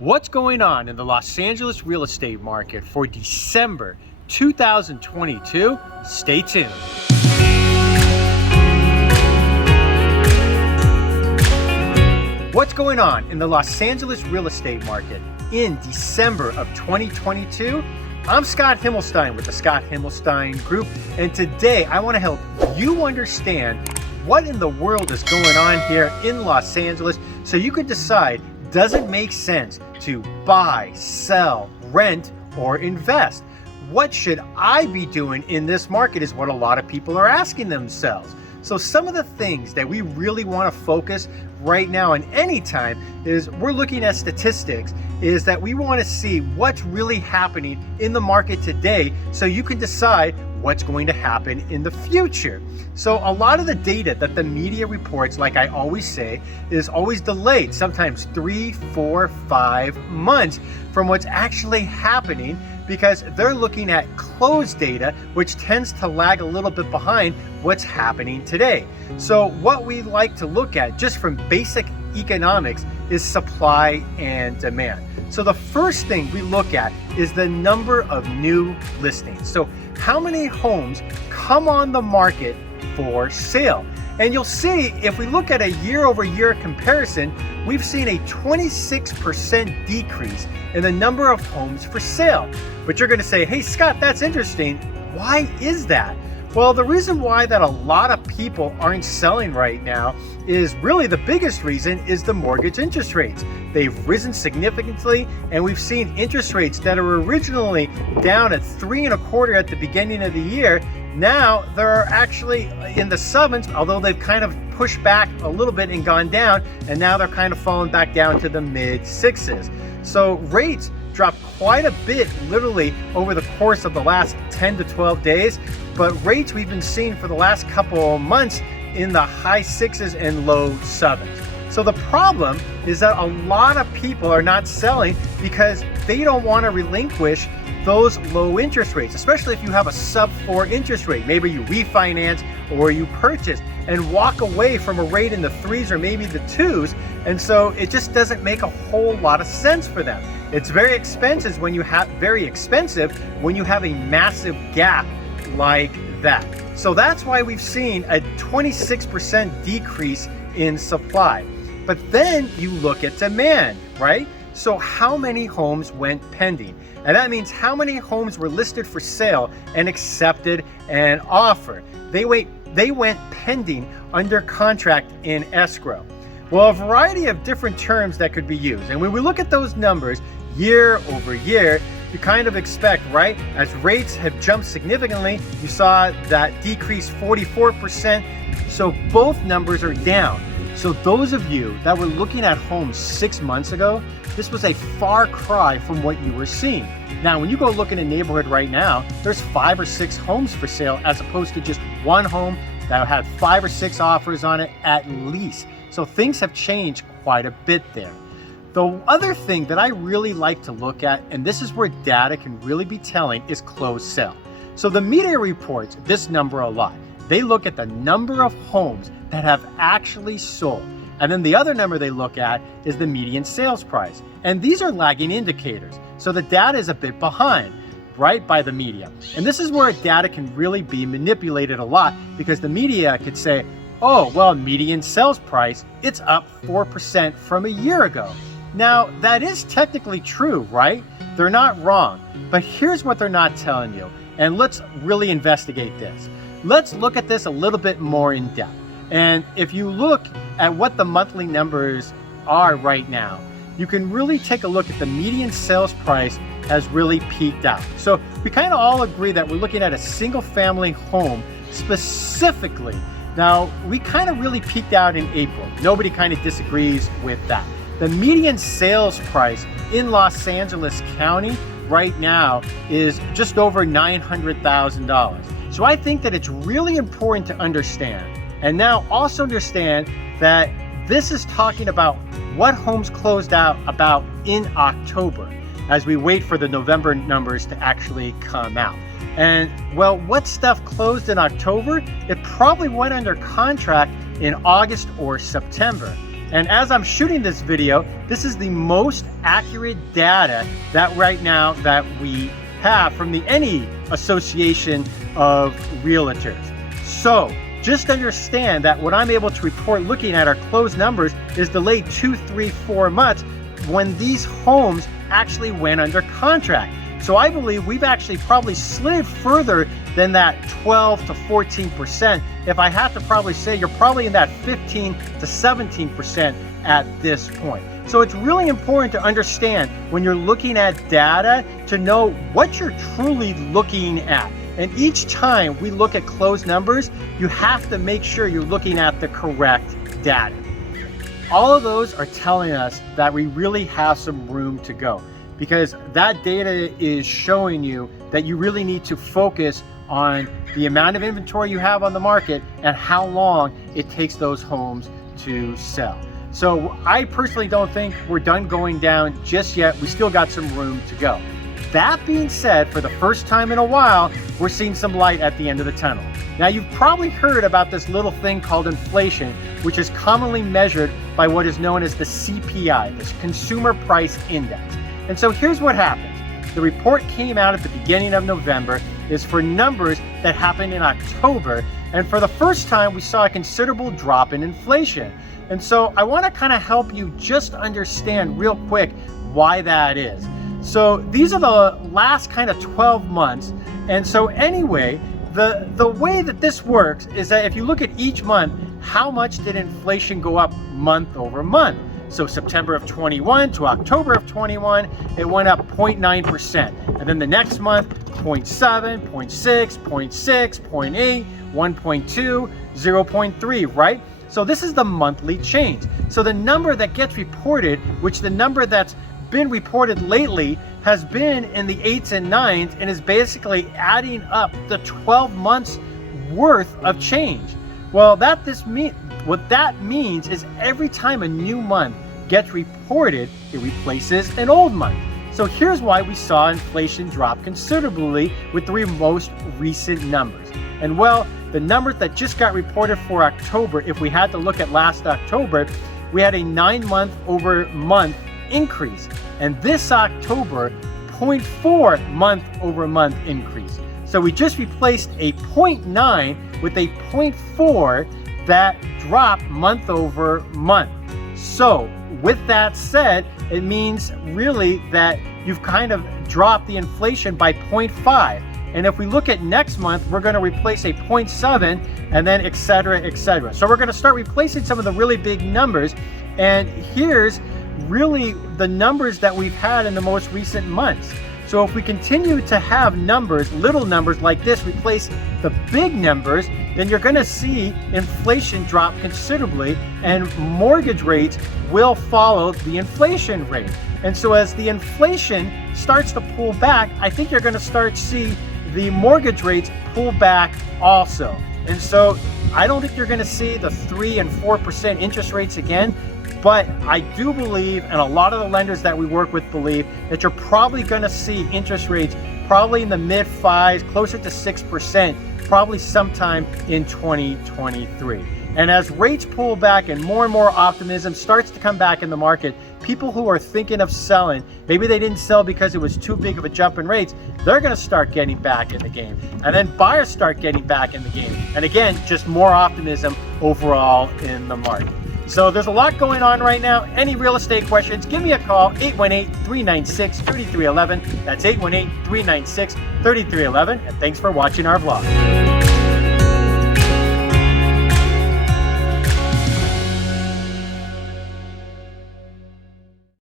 What's going on in the Los Angeles real estate market for December 2022? Stay tuned. What's going on in the Los Angeles real estate market in December of 2022? I'm Scott Himelstein with the Scott Himelstein Group, and today I want to help you understand what in the world is going on here in Los Angeles so you can decide, does it make sense to buy, sell, rent, or invest? What should I be doing in this market is what a lot of people are asking themselves. So some of the things that we really want to focus right now and anytime is we're looking at statistics, is that we want to see what's really happening in the market today so you can decide what's going to happen in the future. So a lot of the data that the media reports, like I always say, is always delayed, sometimes 3, 4, 5 months from what's actually happening, because they're looking at closed data, which tends to lag a little bit behind what's happening today. So what we like to look at just from basic economics is supply and demand. So the first thing we look at is the number of new listings. So how many homes come on the market for sale? And you'll see if we look at a year-over-year comparison, we've seen a 26% decrease in the number of homes for sale. But you're going to say, hey Scott, that's interesting. Why is that? Well, the reason why that a lot of people aren't selling right now is really the biggest reason is the mortgage interest rates. They've risen significantly, and we've seen interest rates that are originally down at 3.25% at the beginning of the year. Now they're actually in the 7s, although they've kind of pushed back a little bit and gone down, and now they're kind of falling back down to the mid 6s. So rates dropped quite a bit literally over the course of the last 10 to 12 days, but rates we've been seeing for the last couple of months in the high 6s and low 7s. So the problem is that a lot of people are not selling because they don't want to relinquish those low interest rates, especially if you have a sub 4 interest rate. Maybe you refinance or you purchase and walk away from a rate in the 3s or maybe the 2s. And so it just doesn't make a whole lot of sense for them. It's very expensive when you have a massive gap like that. So that's why we've seen a 26% decrease in supply. But then you look at demand, right? So how many homes went pending? And that means how many homes were listed for sale and accepted and offered. They went pending under contract in escrow. Well, a variety of different terms that could be used. And when we look at those numbers year over year, you kind of expect, right? As rates have jumped significantly, you saw that decrease 44%. So both numbers are down. So those of you that were looking at homes 6 months ago, this was a far cry from what you were seeing. Now, when you go look in a neighborhood right now, there's 5 or 6 homes for sale as opposed to just one home that had 5 or 6 offers on it at least. So things have changed quite a bit there. The other thing that I really like to look at, and this is where data can really be telling, is closed sale. So the media reports this number a lot. They look at the number of homes that have actually sold. And then the other number they look at is the median sales price. And these are lagging indicators. So the data is a bit behind, right, by the media. And this is where data can really be manipulated a lot, because the media could say, oh, well, median sales price, it's up 4% from a year ago. Now, that is technically true, right? They're not wrong. But here's what they're not telling you. And let's really investigate this. Let's look at this a little bit more in depth. And if you look at what the monthly numbers are right now, you can really take a look at the median sales price has really peaked out. So we kind of all agree that we're looking at a single family home specifically. Now, we kind of really peaked out in April. Nobody kind of disagrees with that. The median sales price in Los Angeles County right now is just over $900,000. So I think that it's really important to understand. And now also understand that this is talking about what homes closed out about in October as we wait for the November numbers to actually come out. And well, what stuff closed in October? It probably went under contract in August or September. And as I'm shooting this video, this is the most accurate data that right now that we have from any association of realtors. So just understand that what I'm able to report looking at our closed numbers is delayed 2, 3, 4 months when these homes actually went under contract. So I believe we've actually probably slid further than that 12 to 14%. If I had to probably say, you're probably in that 15 to 17% at this point. So it's really important to understand when you're looking at data to know what you're truly looking at. And each time we look at closed numbers, you have to make sure you're looking at the correct data. All of those are telling us that we really have some room to go, because that data is showing you that you really need to focus on the amount of inventory you have on the market and how long it takes those homes to sell. So I personally don't think we're done going down just yet. We still got some room to go. That being said, for the first time in a while, we're seeing some light at the end of the tunnel. Now, you've probably heard about this little thing called inflation, which is commonly measured by what is known as the CPI, the Consumer Price Index. And so here's what happens. The report came out at the beginning of November, is for numbers that happened in October. And for the first time, we saw a considerable drop in inflation. And so I want to kind of help you just understand real quick why that is. So these are the last kind of 12 months. And so anyway, the way that this works is that if you look at each month, how much did inflation go up month over month? So September of 21 to October of 21, it went up 0.9%. And then the next month, 0.7, 0.6, 0.6, 0.8, 1.2, 0.3, right? So this is the monthly change. So the number that gets reported, which the number that's been reported lately has been in the 8s and 9s and is basically adding up the 12 months worth of change. Well, what that means is every time a new month gets reported, it replaces an old month. So here's why we saw inflation drop considerably with the most recent numbers. And well, the numbers that just got reported for October, if we had to look at last October, we had a 9-month-over-month increase. And this October, 0.4 month-over-month increase. So we just replaced a 0.9 with a 0.4 that dropped month over month. So with that said, it means really that you've kind of dropped the inflation by 0.5. And if we look at next month, we're going to replace a 0.7 and then et cetera, et cetera. So we're going to start replacing some of the really big numbers. And here's really the numbers that we've had in the most recent months. So if we continue to have numbers, little numbers like this, replace the big numbers, then you're going to see inflation drop considerably and mortgage rates will follow the inflation rate. And so as the inflation starts to pull back, I think you're going to start to see the mortgage rates pull back also. And so I don't think you're going to see the 3 and 4% interest rates again. But I do believe, and a lot of the lenders that we work with believe, that you're probably going to see interest rates probably in the mid 5s, closer to 6%, probably sometime in 2023. And as rates pull back and more optimism starts to come back in the market, people who are thinking of selling, maybe they didn't sell because it was too big of a jump in rates, they're going to start getting back in the game. And then buyers start getting back in the game. And again, just more optimism overall in the market. So there's a lot going on right now. Any real estate questions, give me a call, 818-396-3311. That's 818-396-3311. And thanks for watching our vlog.